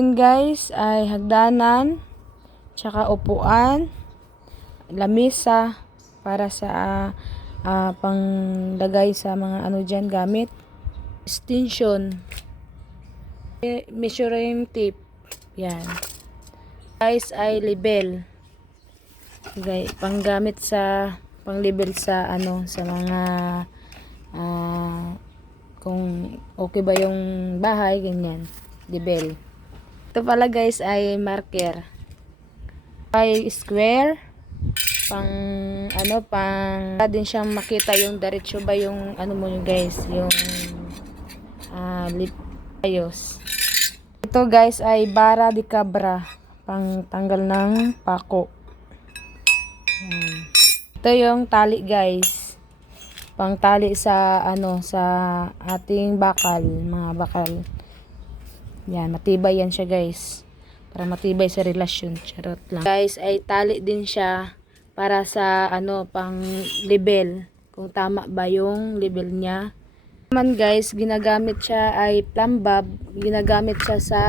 Yun guys ay hagdanan, tsaka upuan, lamisa para sa panglagay sa mga ano dyan gamit. Extension, measuring tape, yan. Guys ay label. Okay, panggamit sa panglabel sa ano sa mga kung okay ba yung bahay, ganyan. Label. Ito pala guys ay marker. Ay square pang ano pang din siyang makita yung diretso ba yung ano mo yung guys yung ayos. Ito guys ay bara de cabra pang tanggal ng pako. Yan. Ito yung tali guys pang tali sa ano sa ating bakal, mga bakal. Yan, matibay yan siya guys. Para matibay sa relasyon. Charot lang. Guys, ay tali din siya para sa ano, pang label. Kung tama ba yung label niya. Naman guys, ginagamit siya ay plumb bob. Ginagamit siya sa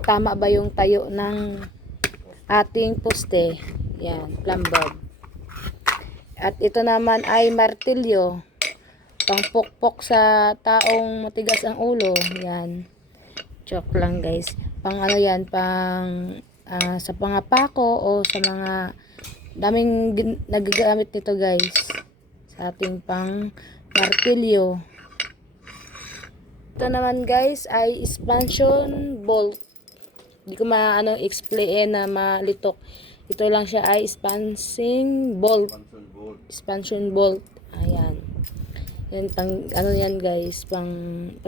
tama ba yung tayo ng ating poste. Yan, plumb bob. At ito naman ay martilyo. Pangpokpok sa taong matigas ang ulo. Yan. Joke lang guys. Pang ano yan, pang sa pangapako o sa mga daming nagagamit nito guys. Sa ating pang martilyo. Ito naman guys ay expansion bolt. Hindi ko maano explain na malitok. Ito lang siya ay expansion bolt. Expansion bolt. Ayan. Yan, ano yan guys, pag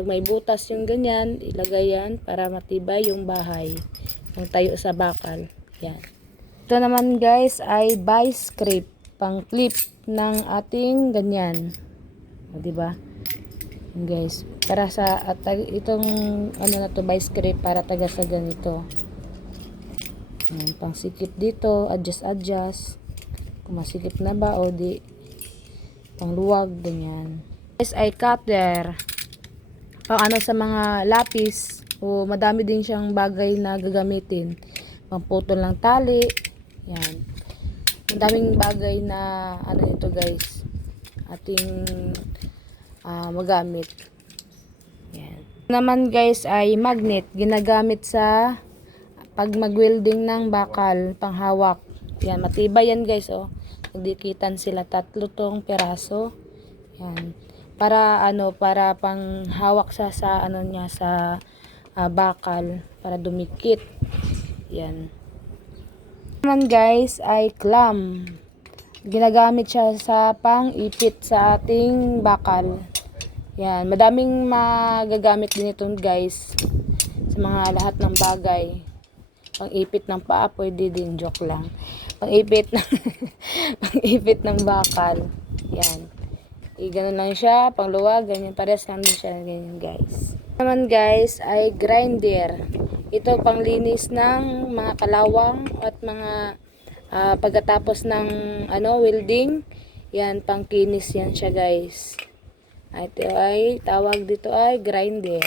may butas yung ganyan, ilagay yan para matibay yung bahay. Yung tayo sa bakal. Yan. Ito naman guys ay vice grip, pang clip ng ating ganyan. O, diba? Yan guys. Para sa, itong, ano na to, vice grip, para taga sa ganito. Yan, pang sikip dito, adjust. Kung masikip na ba o di, pang luwag, ganyan. Guys ay cutter pang ano sa mga lapis o madami din siyang bagay na gagamitin, pang putol ng tali, yan, madaming bagay na ano ito guys ating magamit. Yan naman guys ay magnet, ginagamit sa pag mag-welding ng bakal, pang hawak. Yan, matibay yan guys, oh, nagdikitan sila, 3 tong piraso. Yan, para ano, para pang hawak sa ano niya sa bakal para dumikit. Yan. Naman guys ay clamp. Ginagamit siya sa pang ipit sa ating bakal. Yan, madaming magagamit din ito guys sa mga lahat ng bagay. Pang ipit ng paa pwede din, joke lang. Pang ipit ng pang ipit ng bakal. Yan. Ganun lang siya, pangluwag, ganyan, pares lang din siya, ganyan guys. Naman guys ay grinder. Ito panglinis ng mga kalawang at mga pagkatapos ng ano, welding. Yan, pangkinis yan siya guys. Ito ay tawag dito ay grinder.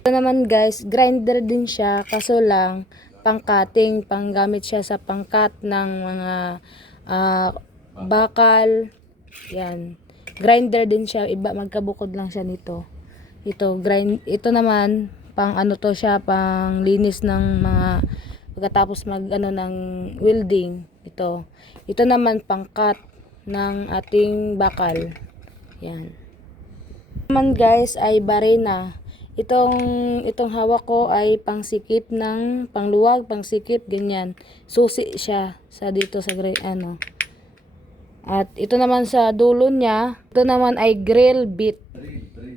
Ito naman guys, grinder din siya, kaso lang pang-cutting, panggamit siya sa pang-cut ng mga bakal. Yan. Grinder din siya, iba, magkabukod lang siya nito. Ito naman pang ano to siya, pang linis ng mga pagkatapos mag ano ng welding. Ito naman pang cut ng ating bakal. Yan. Naman guys ay barena. Itong hawak ko ay pangsikip ng pangluwag, pangsikip ganyan. Susi siya sa dito sa ano. At ito naman sa dulo niya, ito naman ay drill bit.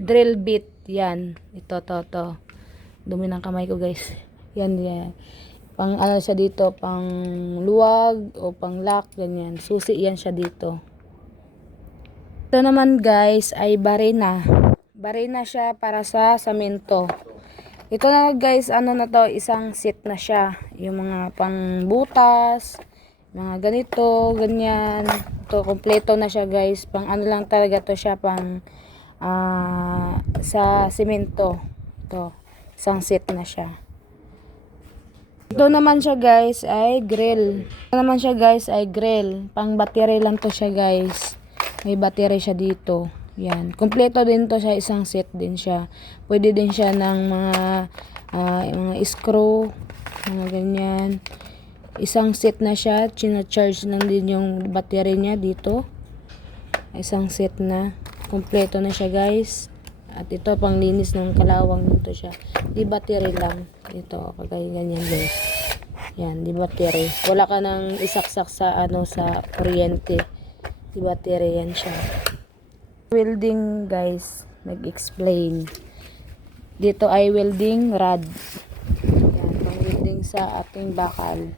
Drill bit, yan. Ito. Dumi ng kamay ko guys. Yan. Pang ano siya dito, pang luwag o pang lock, ganyan. Susi yan siya dito. Ito naman guys ay barena. Barena siya para sa samento. Ito na guys, ano na to, isang set na siya. Yung mga pang butas, mga ganito, ganyan. Ito, kompleto na siya guys. Pang ano lang talaga to siya, pang sa simento. Ito, Isang set na siya. Ito naman siya guys ay grill. Ito naman siya guys ay grill. Pang battery lang to siya guys. May battery siya dito. Yan. Kompleto din to siya. Isang set din siya. Pwede din siya ng mga screw. Mga ganyan. Isang set na siya. China-charge lang din yung battery niya dito. Isang set na. Kompleto na siya guys. At ito pang linis ng kalawang nito siya. Di battery lang. Ito, kagaya ganyan guys. Yan, di battery. Wala ka nang isaksak sa sa kuryente. Di battery yan siya. Welding guys, mag-explain. Dito ay welding rod. Yan, pang welding sa ating bakal.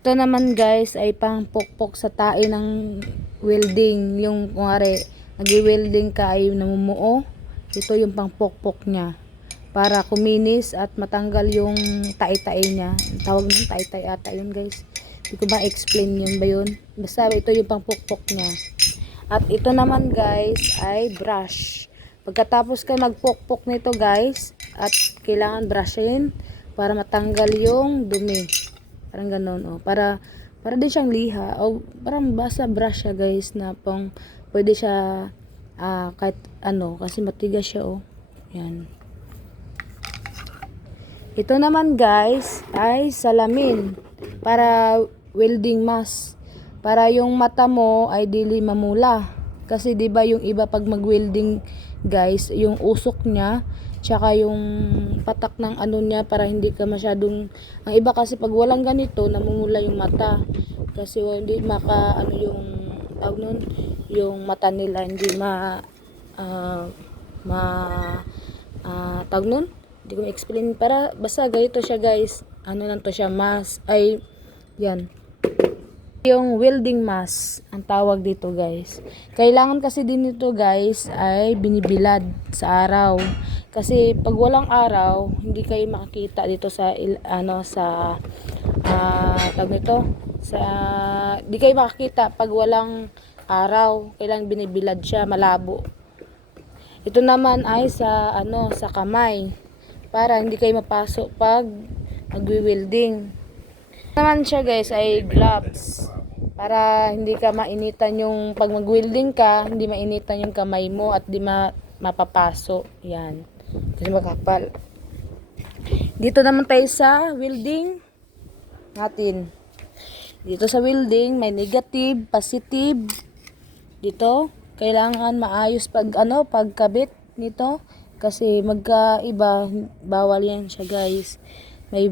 Ito naman guys ay pang pukpok sa tae ng welding. Yung kunwari nag-welding ka ay namumuo. Ito yung pangpokpok niya. Para kuminis at matanggal yung tae-tae niya. Tawag ng tae-tae ata yun guys. Hindi ko ba explain yun ba yun? Basta ito yung pangpokpok niya. At ito naman guys ay brush. Pagkatapos ka magpokpok nito guys. At kailangan brushin para matanggal yung dumi. Parang ganun oh. Para din siyang liha. O parang basta brush siya guys na pang pwede siya kahit kasi matigas siya oh. Yan. Ito naman guys ay salamin para welding mask. Para yung mata mo ay dili mamula. Kasi 'di ba yung iba pag mag-welding guys, yung usok niya tsaka yung patak ng niya para hindi ka masyadong ang iba kasi pag walang ganito namumula yung mata. Kasi hindi maka yung tawag nun, yung mata nila hindi tawag nun, hindi ko ma-explain para basta ganito siya guys. Lang to siya, mask ay yan. Yung welding mask ang tawag dito guys. Kailangan kasi din nito guys ay binibilad sa araw. Kasi pag walang araw, hindi kayo makakita dito sa tawag nito di kayo makakita pag walang araw. Kailangan binibilad siya, malabo. Ito naman ay sa kamay para hindi kayo mapasok pag magwi-welding. Naman siya guys ay gloves para hindi ka mainitan yung pag mag-welding ka, hindi mainitan yung kamay mo at di mapapaso. Yan. Kasi makapal. Dito naman tayo sa welding natin. Dito sa welding may negative, positive. Dito kailangan maayos pagkabit nito kasi magkaiba, bawal yan siya guys. May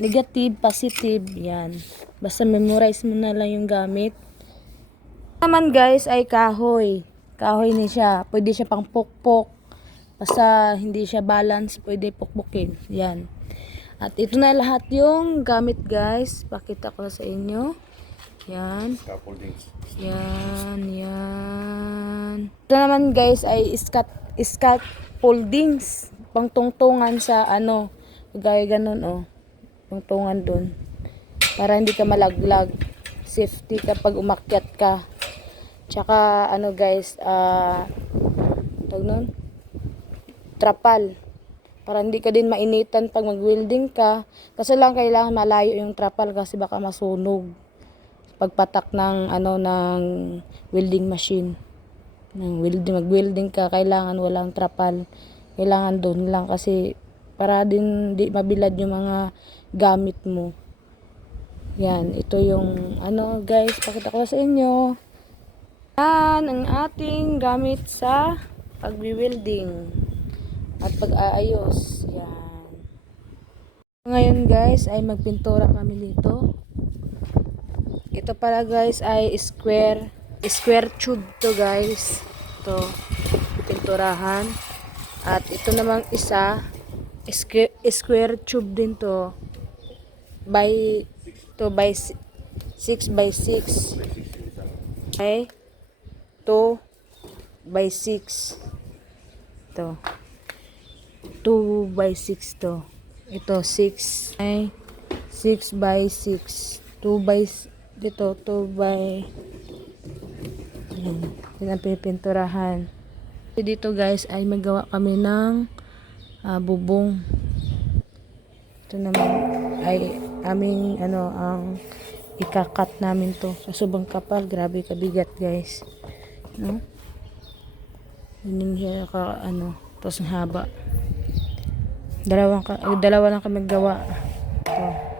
negative, positive, yan. Basta memorize mo na lang yung gamit. Naman guys ay kahoy. Kahoy ni siya. Pwede siya pang pokpok. Basta hindi siya balance, pwede pokpokin. Yan. At ito na lahat yung gamit guys. Pakita ko sa inyo. Yan. Yan. Ito naman guys ay scaffoldings. Pangtungtungan sa gaya ganun oh. Tungtungan dun. Para hindi ka malaglag. Safety kapag umakyat ka. Tsaka guys, tawag nun? Trapal. Para hindi ka din mainitan pag mag-welding ka. Kasi lang kailangan malayo yung trapal kasi baka masunog. Pagpatak ng ng welding machine. Mag-welding ka, kailangan walang trapal. Kailangan doon lang kasi para din di mabilad yung mga gamit mo. Yan, ito yung guys, pakita ko sa inyo. Yan ang ating gamit sa pagwi-welding at pag-aayos. Yan. Ngayon guys ay magpintura kami dito. Ito pala guys ay square tube to guys. Ito pinturahan. At ito namang isa square tube din to. By 6 by 6. Okay? 2 by 6. Ito. 2 by 6 to. Ito 6. Okay? 6 by 6. 2 by dito 2 by yan ang pipinturahan. Dito guys ay magawa kami ng bubong. Ito naman ay aming ang ikakat namin to. Sa sobrang kapal, grabe kabigat guys. No? Yun siya tapos ang haba. Dalawa lang kami gawa. Ito.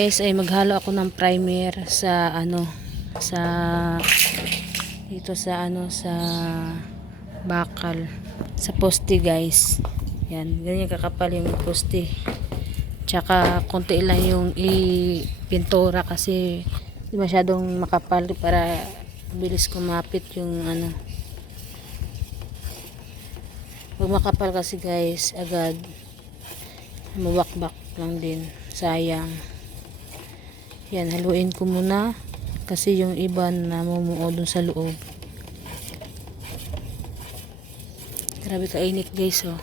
Guys, ay maghalo ako ng primer sa sa dito sa sa bakal, sa poste guys. Yan, ganyan kakapal yung poste. Tsaka konti lang yung pintura kasi di masyadong makapal para bilis kumapit yung Pag makapal kasi guys, agad mawakbak lang din. Sayang. Yan, haluin ko muna kasi yung iba na mumuo dun sa loob. Grabe kainit guys, oh.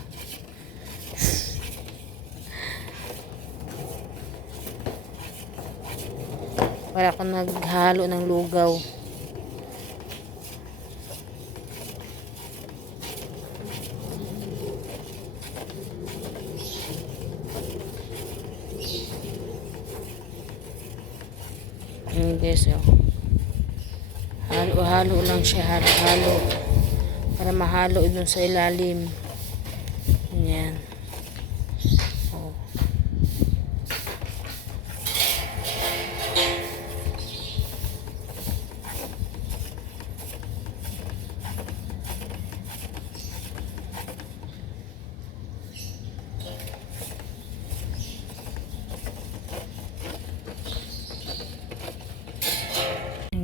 Para akong naghalo ng lugaw. Guys, oh. Halo-halo lang siya, halo-halo para mahalo dun sa ilalim. Yan. Oh.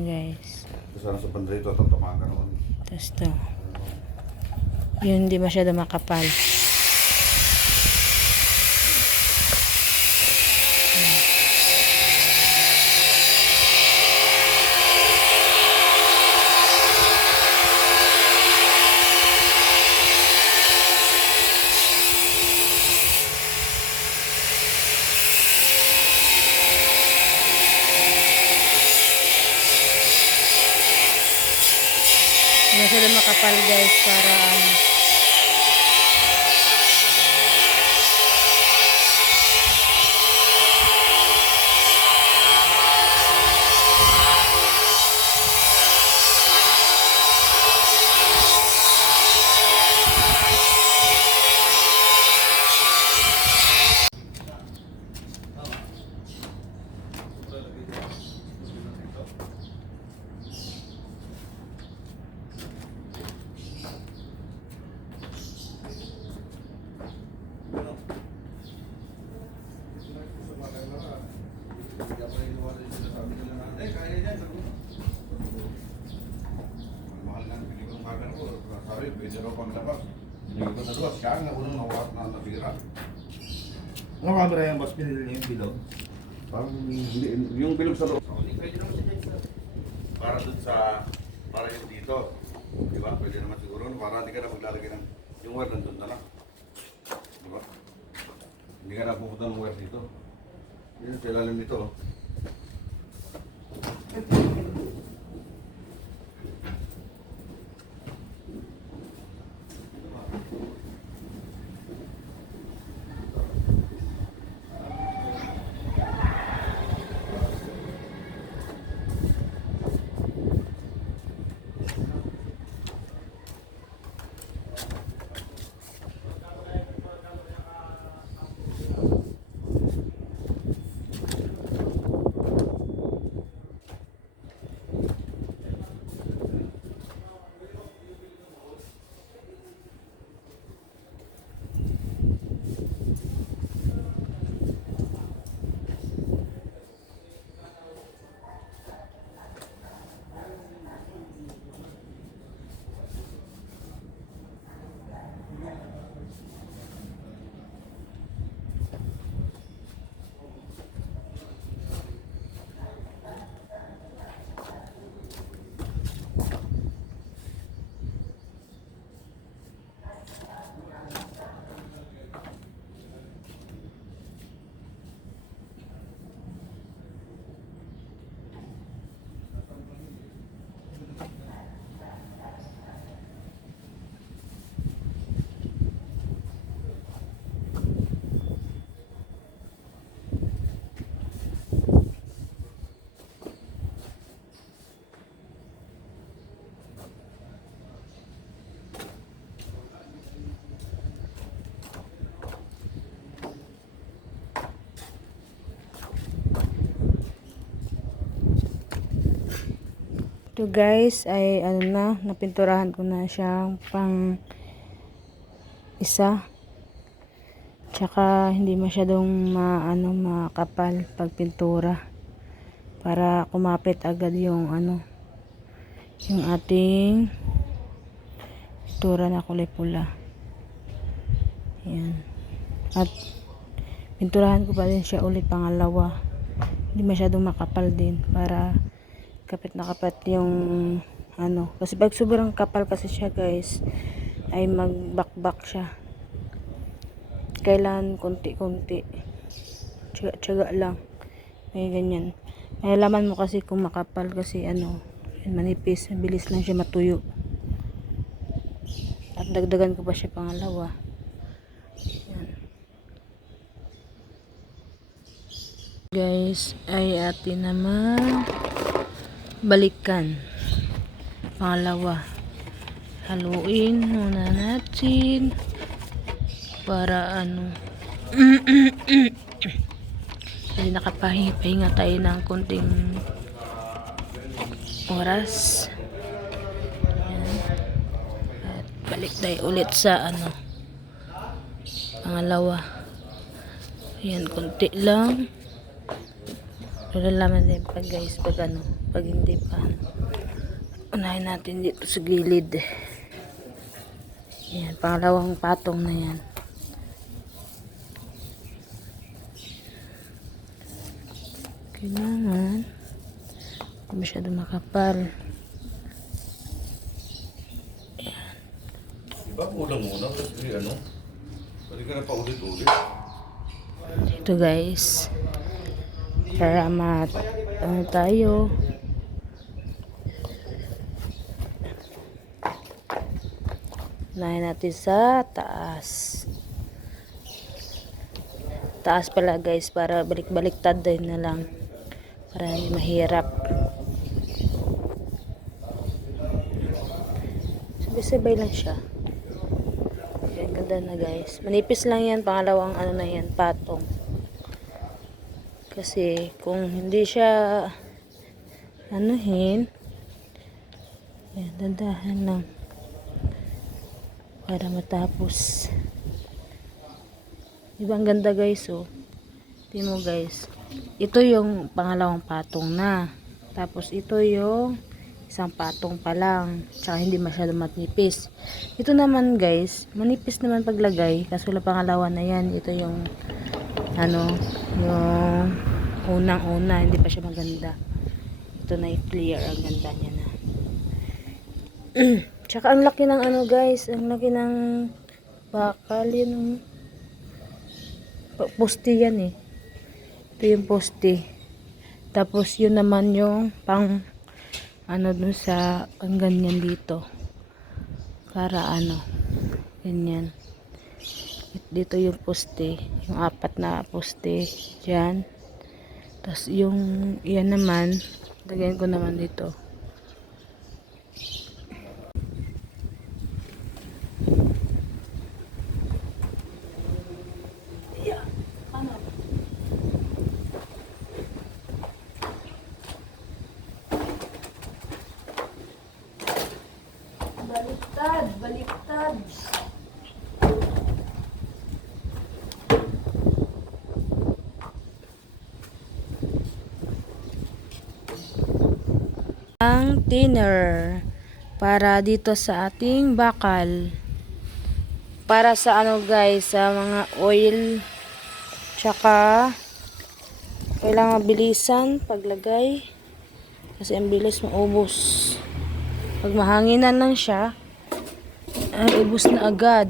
Guys. Sana sa bandrito at tumakan noon. Tapos to. Yun, hindi masyado makapal. Masyado makapal guys para Mahal nga bigay ko ng magan ko. Sabi, pwede raw pang labas. Binigay ko sa duwas. Kaya nga unang nawat na natira. Ano camera yung boss pinili niyo yung bilog? Parang hindi, yung bilog sa loob. Hindi pwede naman siya dyan. Para dun sa, para yung dito. Di ba? Pwede naman siguro. Para hindi ka na maglalagay ng, yung wire nandun na lang. Di ba? Hindi ka na pupunta ng wire dito. Yun sa ilalim nito. Ito guys ay ano na, napinturahan ko na siyang pang isa. Tsaka hindi masyadong makapal pag pintura para kumapit agad yung yung ating pintura na kulay pula. Yan. At pinturahan ko pa din siya ulit pangalawa. Hindi masyadong makapal din para kapit na kapit yung kasi pag sobrang kapal kasi siya guys ay magbakbak siya. Kailan konti-konti, tiyaga lang, may ganyan. Malalaman mo kasi kung makapal kasi manipis, bilis lang siya matuyo. At dagdagan ko pa siya pangalawa. Yan. Guys ay atin naman balikan pangalawa. Haluin muna natin para kasi nakapahinga tayo ng konting oras. Yan. At balik tayo ulit sa pangalawa. Yan, konti lang. Lalaman din pag guys pag hindi pa. Unahin natin dito sa gilid. Yan, pangalawang patong na yan. Kailangan hindi masyado makapal. Yan. Diba kulang-kulang kasi pwede ka na paulit-ulit. Ito guys. Para tayo. Unahin natin sa taas. Taas pala guys para balik-baliktad din na lang. Para hindi mahirap. Sabay-sabay lang siya. Yan, ganda na guys. Manipis lang yan. Pangalawang na yan. Patong. Kasi kung hindi siya yan, dandahan lang. Para matapos. Diba ang ganda guys Tingnan mo guys. Ito yung pangalawang patong na. Tapos ito yung isang patong pa lang. Tsaka hindi masyado manipis. Ito naman guys, manipis naman paglagay. Kaso wala pangalawa na yan. Ito yung yung unang-una. Hindi pa siya maganda. Ito na i-clear. Ang ganda niya na. Tsaka ang laki ng guys. Ang laki ng bakal. Yun poste yan ito yung poste. Tapos yun naman yung pang dun sa ang ganyan dito para ganyan. Dito yung poste, yung 4 na poste dyan. Tapos yung yan naman lagyan ko naman dito. Baliktad. Ang thinner para dito sa ating bakal. Para sa guys, sa mga oil. Tsaka kailangan bilisan paglagay kasi ang bilis maubos. Pag mahanginan lang siya, ay ubos na agad.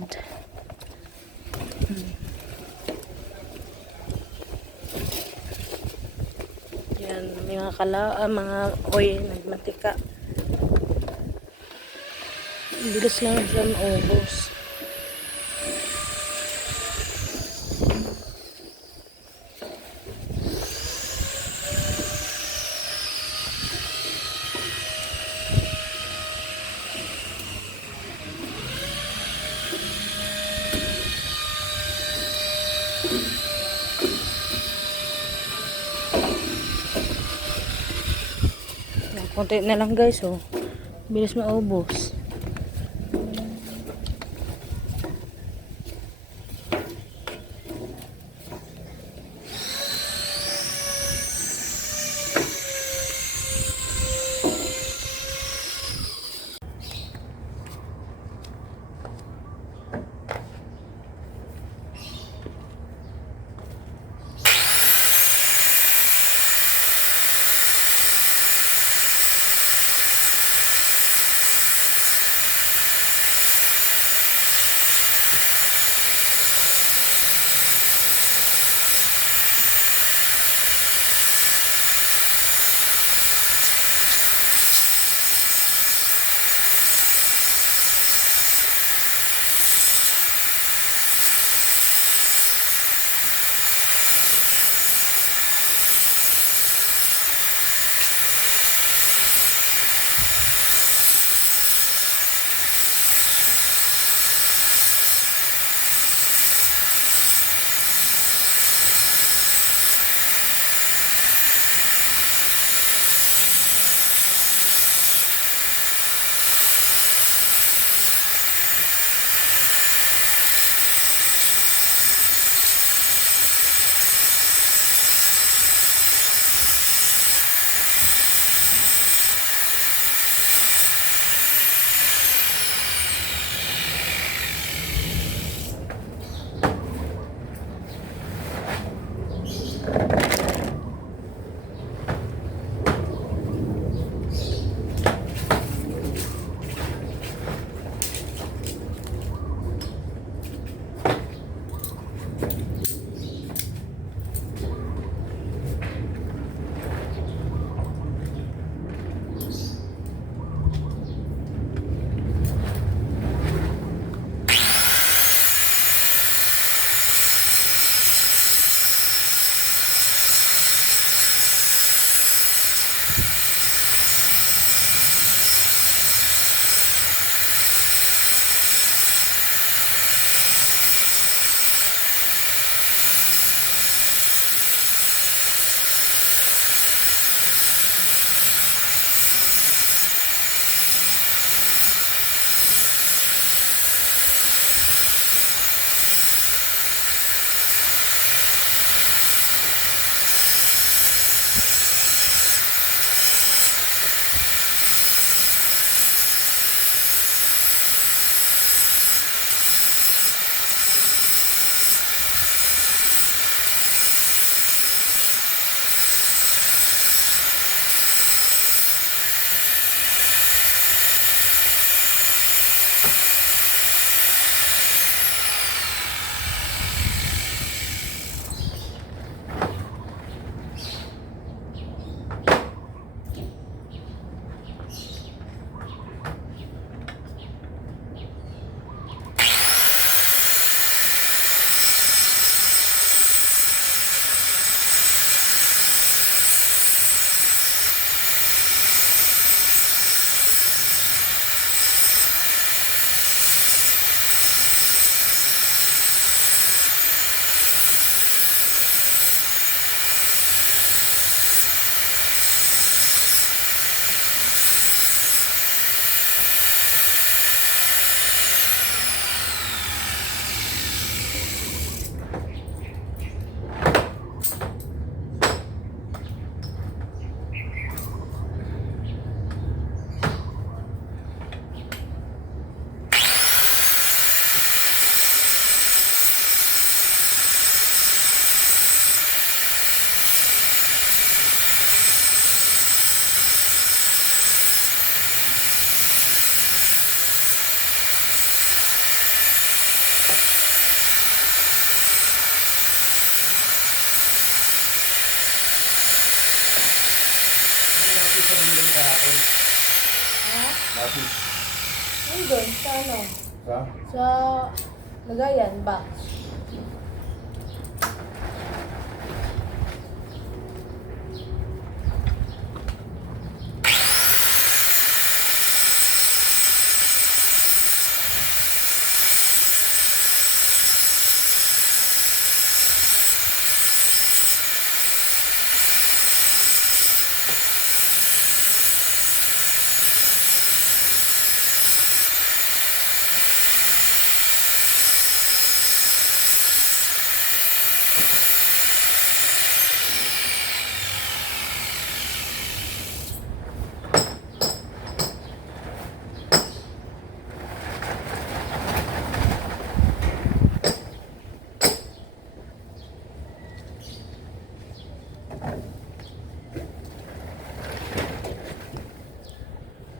Yan, may mga oil, nagmantika. Bilis lang siya maubos. Konti na lang guys, oh. Bilis maubos. Lapis. Nandun, sa ano? Sa? Sa lagayan, box.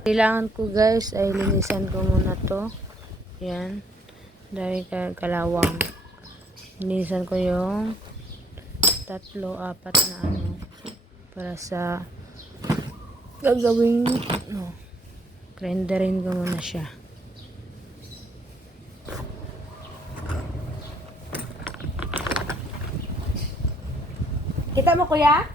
Kailangan ko guys ay linisan ko muna to. Yan. Dahil kalawang. Linisan ko yung 3, 4 na ano. Para sa gagawing renderin ko muna siya. Kita mo kuya?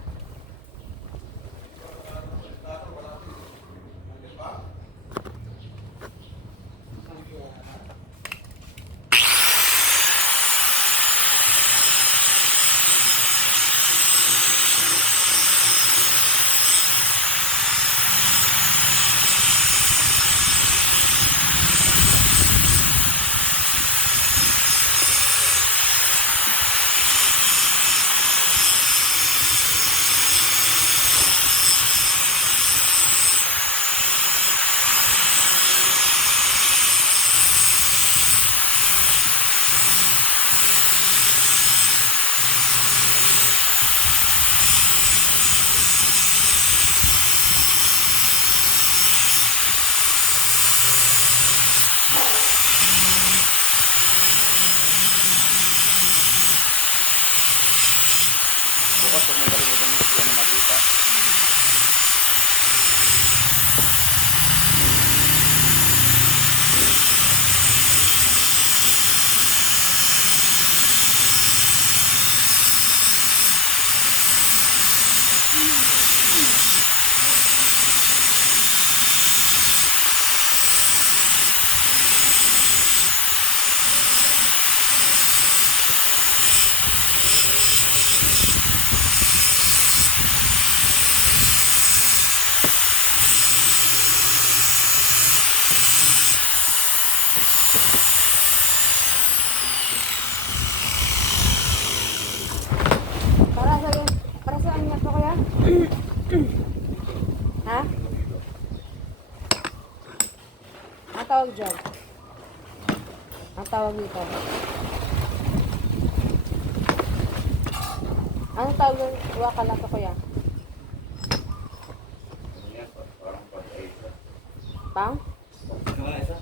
Bukas pag may kalimutan yung kuha na maliit ha. Para saan niya to kuya? Ha? Ang tawag dyan? Ang tawag dito? Anong tawag yung wakal na to kuya? Parang pag-aisa. Pang? Ito nga isa.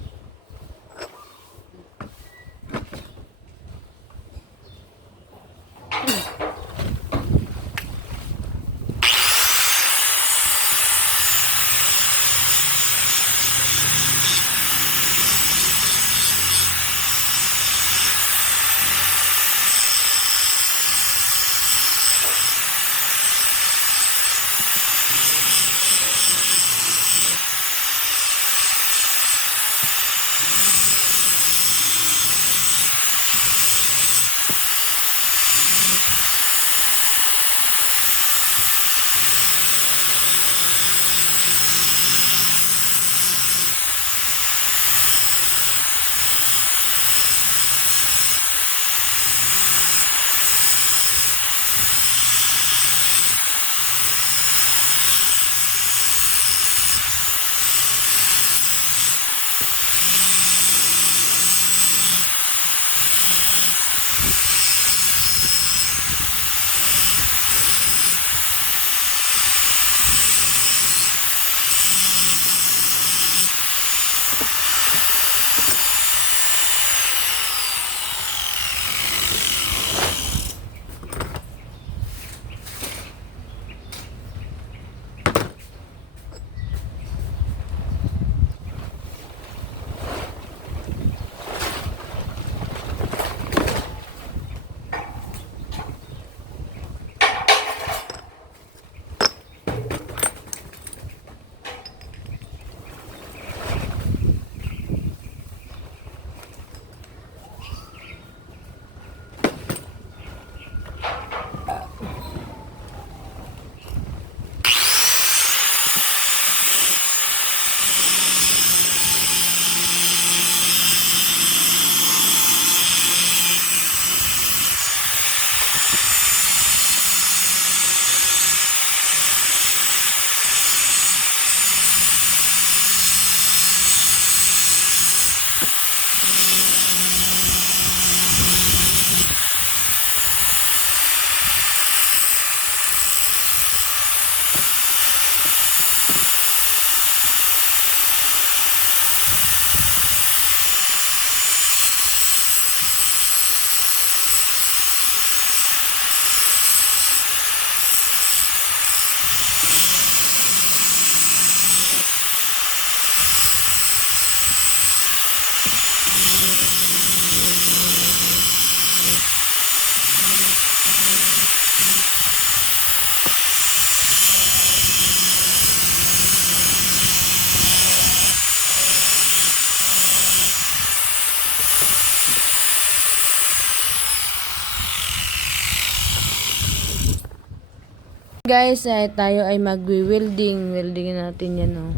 Guys, ay tayo ay magwi-welding. Welding natin yan, oh.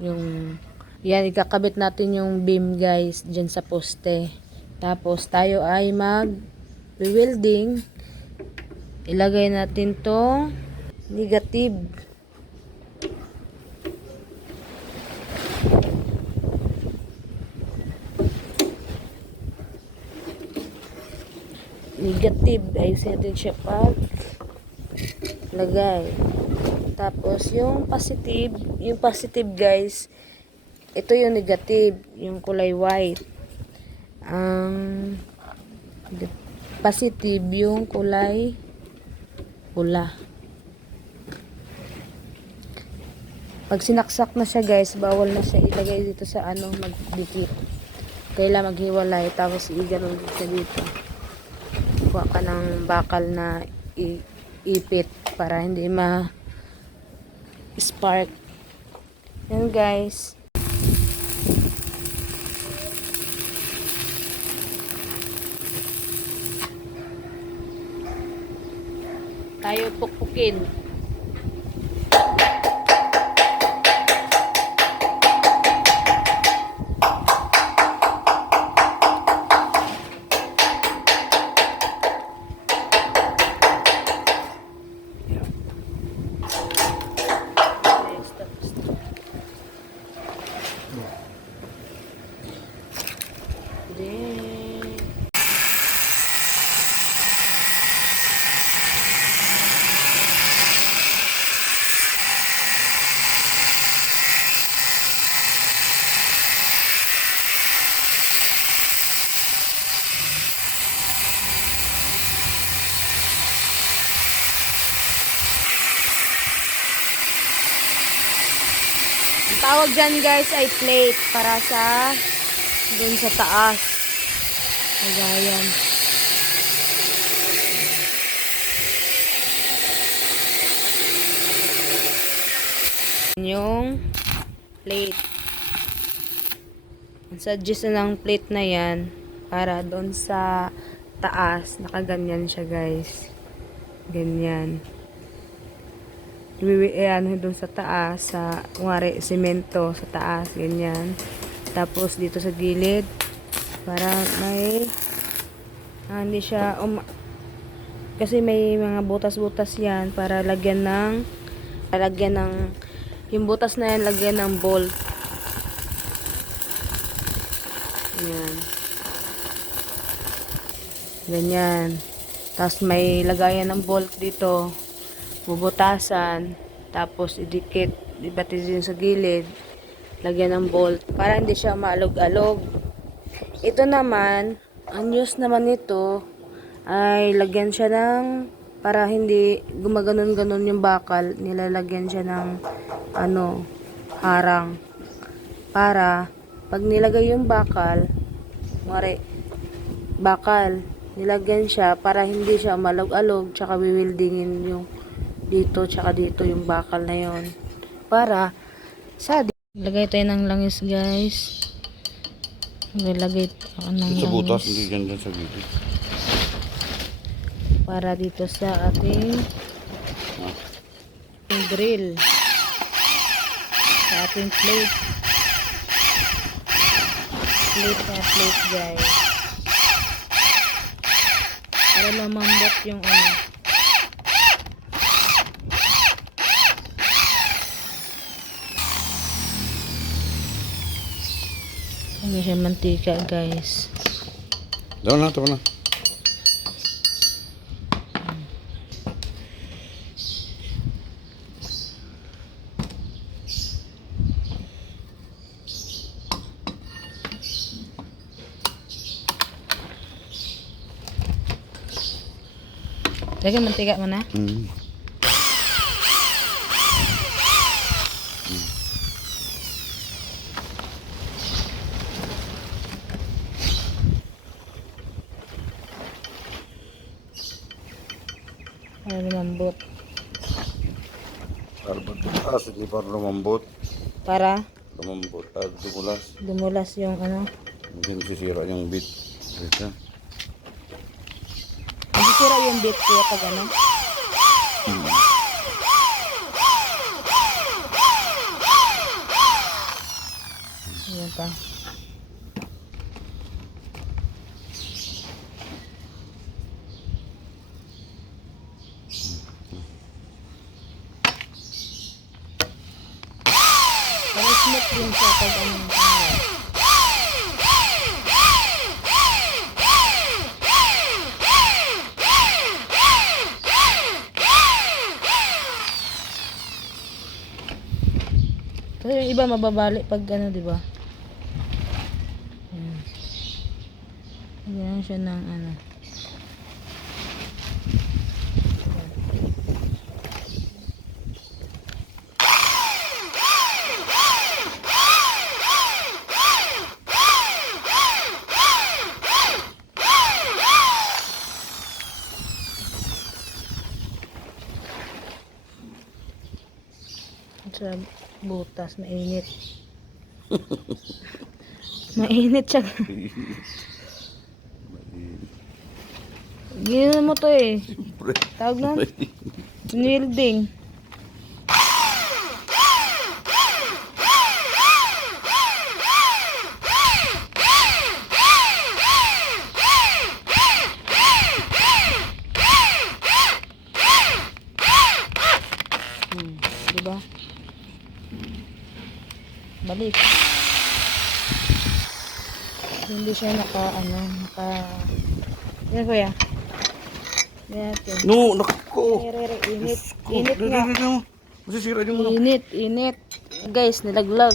Yung, yan, ikakabit natin yung beam, guys, dyan sa poste. Tapos, tayo ay mag-welding. Ilagay natin to negative. Negative. Ayusin natin siya pag lagay. Tapos, yung positive guys, ito yung negative, yung kulay white. Ang positive, yung kulay pula. Pag sinaksak na siya guys, bawal na siya ilagay dito sa ano, magdikit. Kailangan maghiwalay, tapos i-ganon siya dito. Kuha ka ng bakal na ipit para hindi ma-spark. Yan guys. Tayo pukpukin. Ang tawag dyan guys ay plate para sa dun sa taas. Ayan. Yung plate. Ang suggest na ng plate na yan para doon sa taas. Nakaganyan siya guys. Ganyan. Ano doon sa taas, sa kunwari semento sa taas, ganyan. Tapos dito sa gilid para may hindi siya kasi may mga butas-butas yan para lagyan ng yung butas na yan lagyan ng bolt. Yan. Ganyan. Tapos may lagayan ng bolt dito. Bubutasan, tapos idikit, ibatisin sa gilid, lagyan ng bolt para hindi siya maalog-alog. Ito naman, ang use naman nito ay lagyan siya ng, para hindi gumaganon-ganon yung bakal, nilalagyan siya ng harang. Para pag nilagay yung bakal, nilagyan siya para hindi siya malog-alog, tsaka wiwildingin yung dito tsaka dito yung bakal na yon para sa lagay tayo ng langis guys. Lagay ako ng Sa butas, langis hindi dyan sa gilid. para dito sa ating drill, sa ating plate guys, para lumambot yung Hindi siya mantika guys. Daw na, tawa na. Lagyan mantika mo na. Para lumambot. Para butas, hindi para lumambot. Para Lumambot, dumulas. dumulas yung Hindi nasisira yung bit. Ito. Nasisira yung bit kuya pag ano. Ayan pa. Parang smooth din siya pag ano. Kasi yung iba mababali pag ano, di ba? Ganyan siya ng ano. Sa butas, mainit. Mainit siya. Ginawa mo to eh. Tawag na. Welding. Diba? Balik. Hindi siya yan kuya. Yan. No, nako. Init. Init nga. Masisira yung mga. Init. Guys, nilaglag.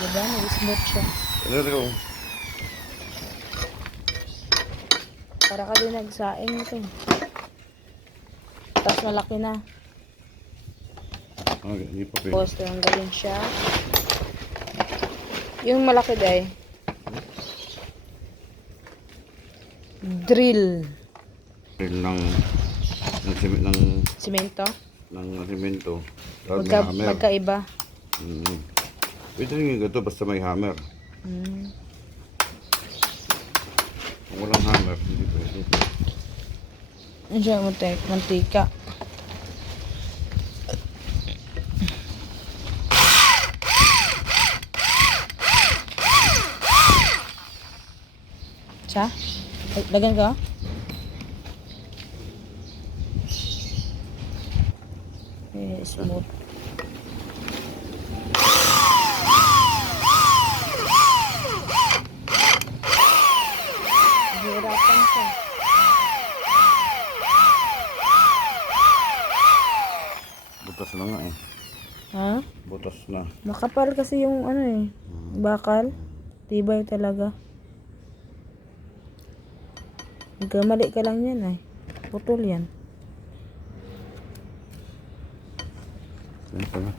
Diba? Nag-smooth siya. Ano. Para ka din nagsaing ito. Tapos malaki na. Okay, hindi pa pwede. Tapos tanggalin siya. Yung malaki day. Drill. Drill ng Simento. semento. Tapos may hammer. Magkaiba. Pwede rin yung gato basta may hammer. Kung walang hammer, hindi pwede. Ano siya, mantika. Siya? Lagan ka? Smooth. Hirapan siya. Butas na nga eh. Ha? Butas na. Makapal kasi yung ano eh. Bakal. Tibay talaga. Nagkamali ka lang yan eh. Putol yan. Yan pala.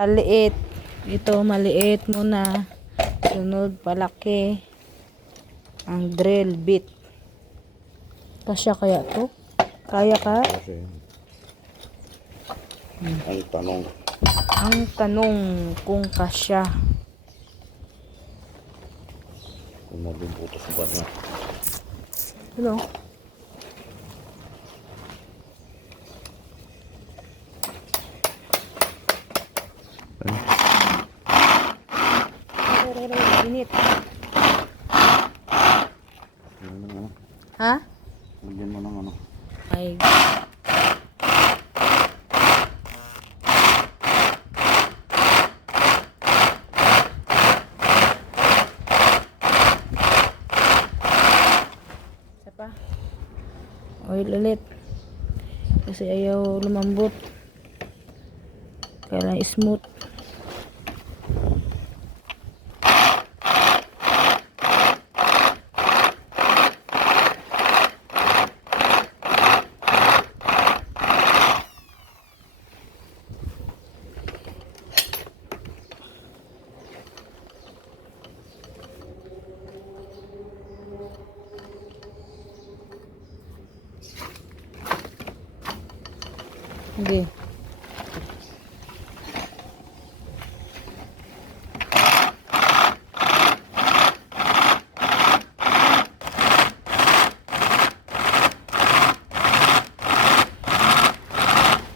Maliit. Ito maliit muna. Sunod palaki. Ang drill bit. Kasya kaya to? Kaya ka? Kasi ang tanong. Ang tanong kung kasya. Kung mabubutas ba na. Hello? Init. Ha? Lagyan mo ng ano. Ay. Isa pa. Oil ulit. Kasi ayaw lumambot. Kailangan smooth. Sige.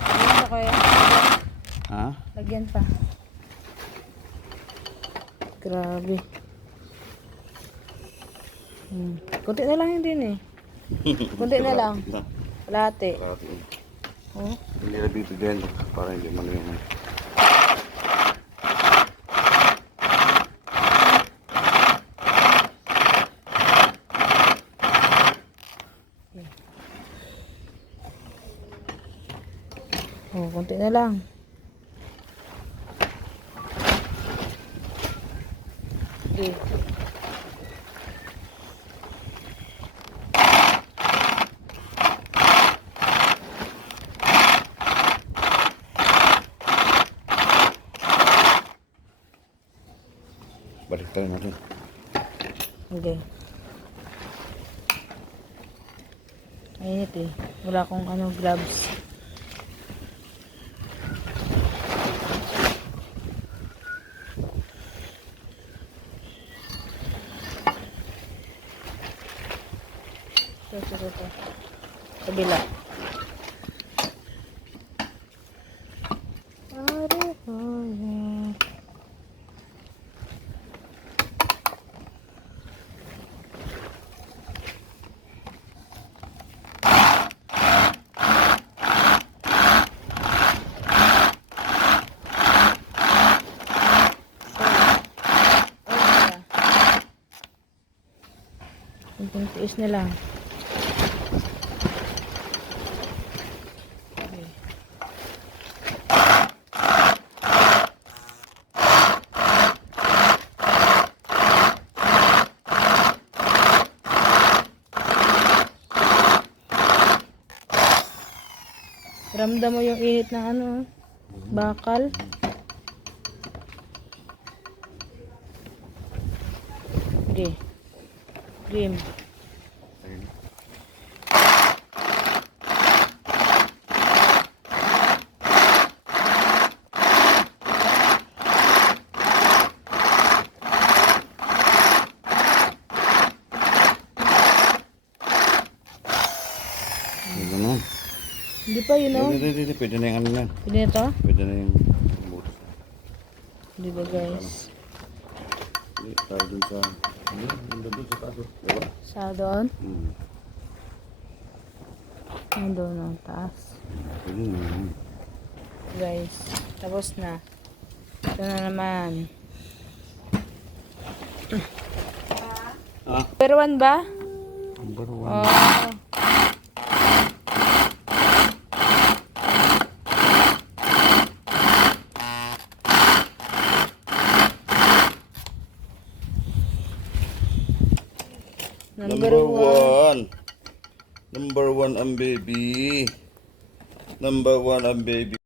Lagyan pa kaya? Ha? Lagyan pa. Grabe. Kunti na lang yun din eh. Kunti na lang. Kalahati. Oh. Hindi na bibigyan para hindi man yung Oh, kunti na lang. Okay. balik tayo natin. Okay. Mainit eh. Wala akong gloves. Ito. Kabila. Kunting tiis na lang. Okay. Ramdam mo yung init ng bakal. Okay. Game. Ano naman? Hindi pa yun oh. Hindi. Pwede na yung ano yan. Pwede na to? Pwede na yung butas. Di ba guys? Hindi, tayo dun sa... Hindi, dun sa taso. Diba? Sa doon? Hmm. Nandun ang taas. Pwede na yun. Guys, tapos na. Ito na naman. Ah? Pero one ba? Number one. Oh. Number one. Number one ang baby. Number one ang baby.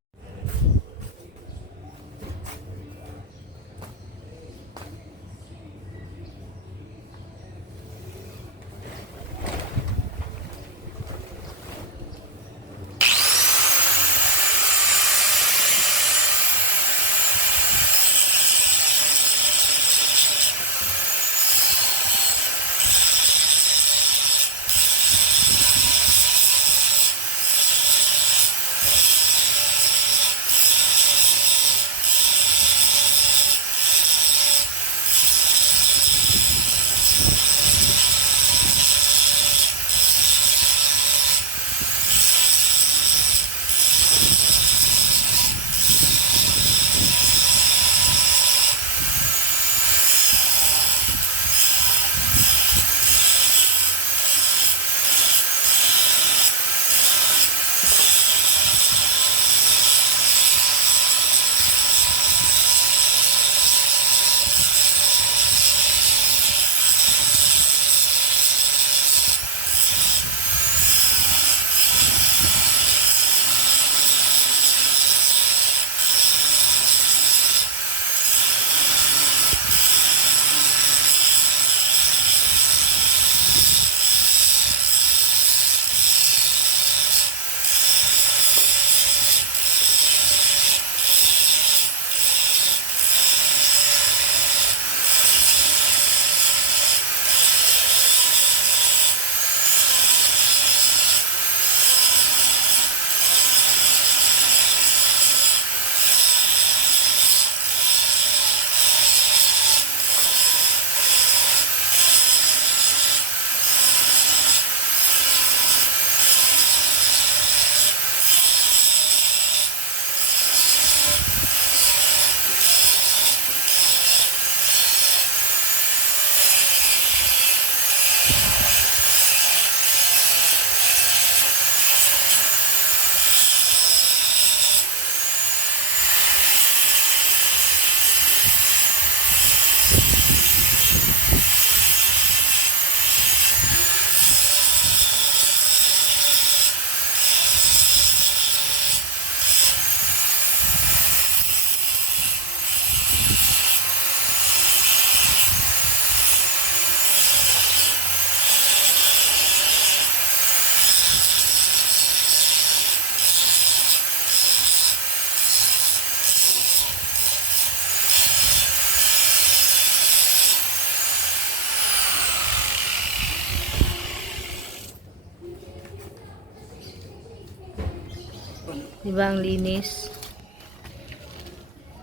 Di ba ang linis?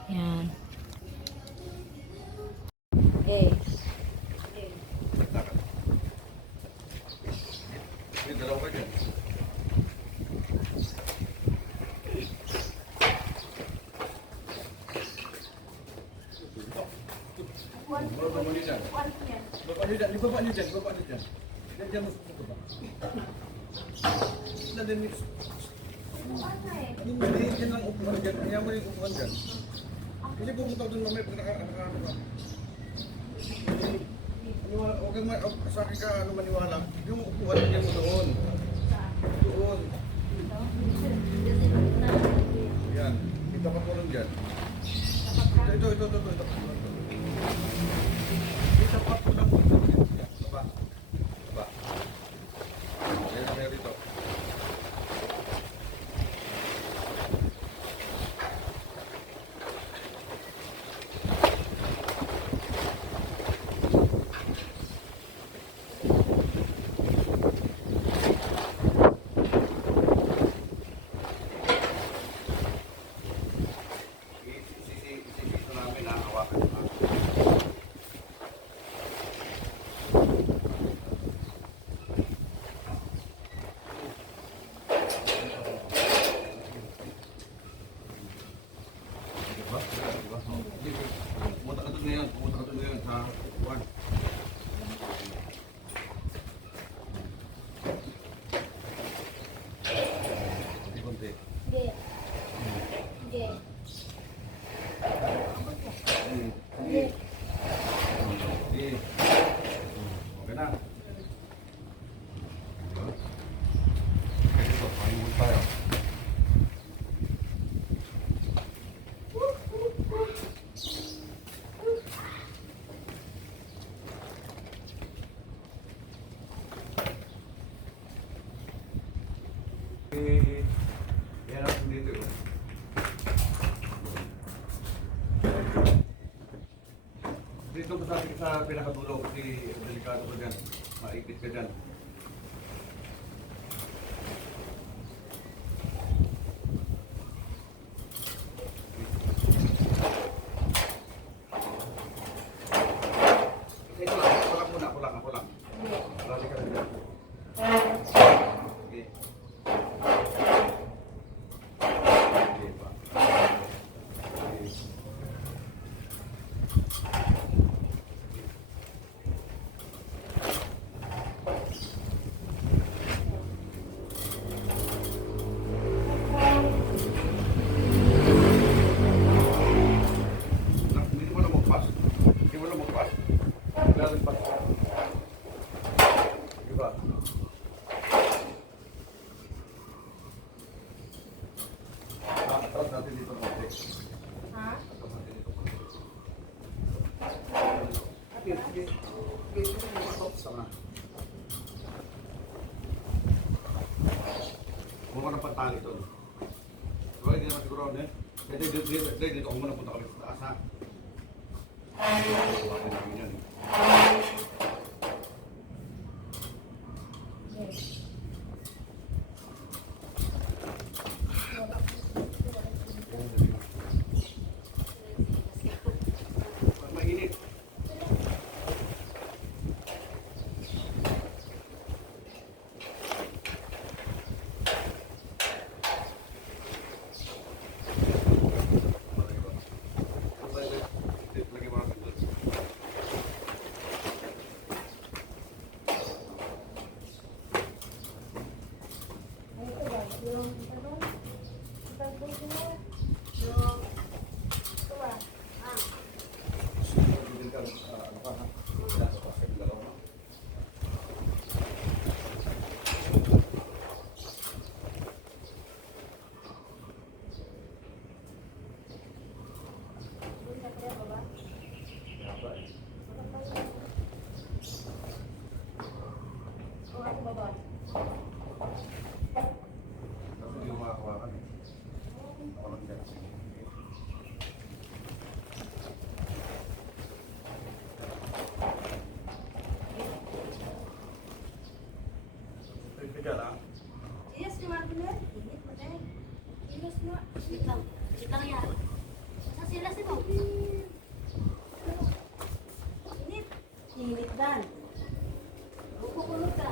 Yan. Okay. May dalawa ka dyan. Baba mo dyan. Baba nyo dyan. Ibaba nyo dyan. Baba nyo dyan. Diyan mo sa baba. Nadinig. Hindi dyan lang upuan dyan. Kaya mo yung upuan dyan. Hindi pumunta doon mamaya pag nakaano ka. Huwag kang sa akin ka maniwala. Yung upuan dyan mo doon. Doon. Yan. Itapat mo lang dyan. Ito. Itapat mo lang. Itapat mo lang. Baba. Baba. Ayan kaya dito. Ito namin nakahawakan yung mga. Diba? Diba? Pumunta ka doon ngayon. Pumunta ka doon ngayon sa upuan. Konti. Sige. Okay na. Ito, pangungod tayo. Yan ako dito yun. Dito ko sa pinakadulo kasi delikado ko dyan. Maikit ka dyan. Ito lang, ako lang. Lali ka dyan. Okay. Okay pa. Okay. Hindi mo na magpas. Galing pa. Diba? Atras natin dito ng konti. Atras natin dito ng konti. Sige. Sama na. Kumuha ng pantali doon. Diba, hindi naman siguro ano eh. Dito ako muna punta kami sa taas ha. Bakit namin yan eh. Mainit. Lagi mo natin doon. Ikaw yan. Sa sila si Bob. Init. Init dan. Kukulog ka.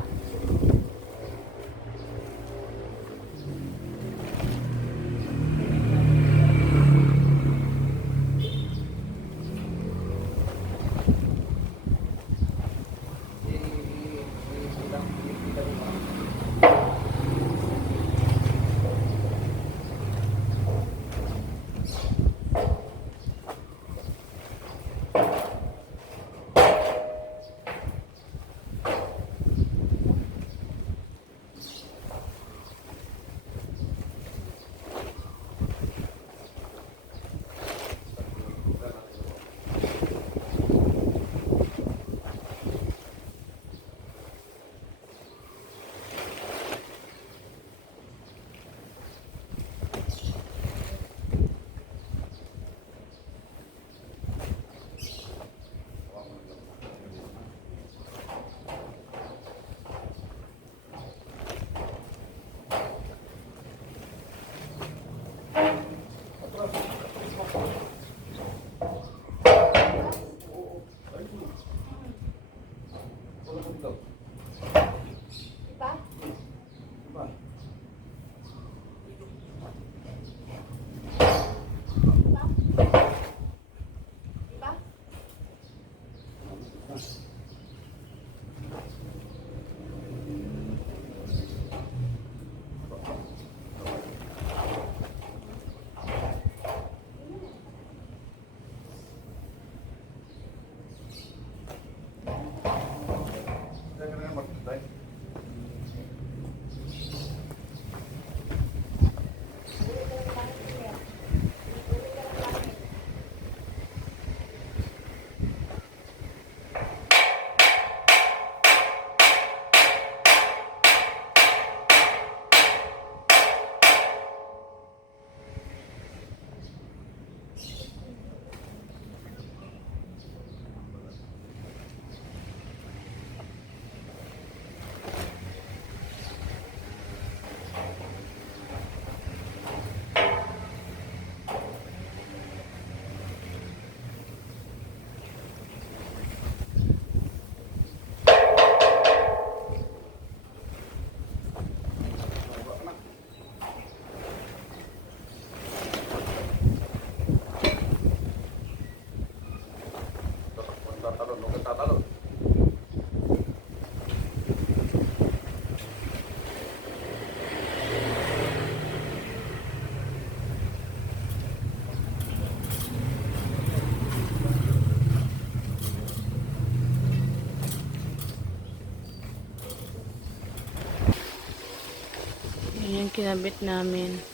Yan yung kinabit namin.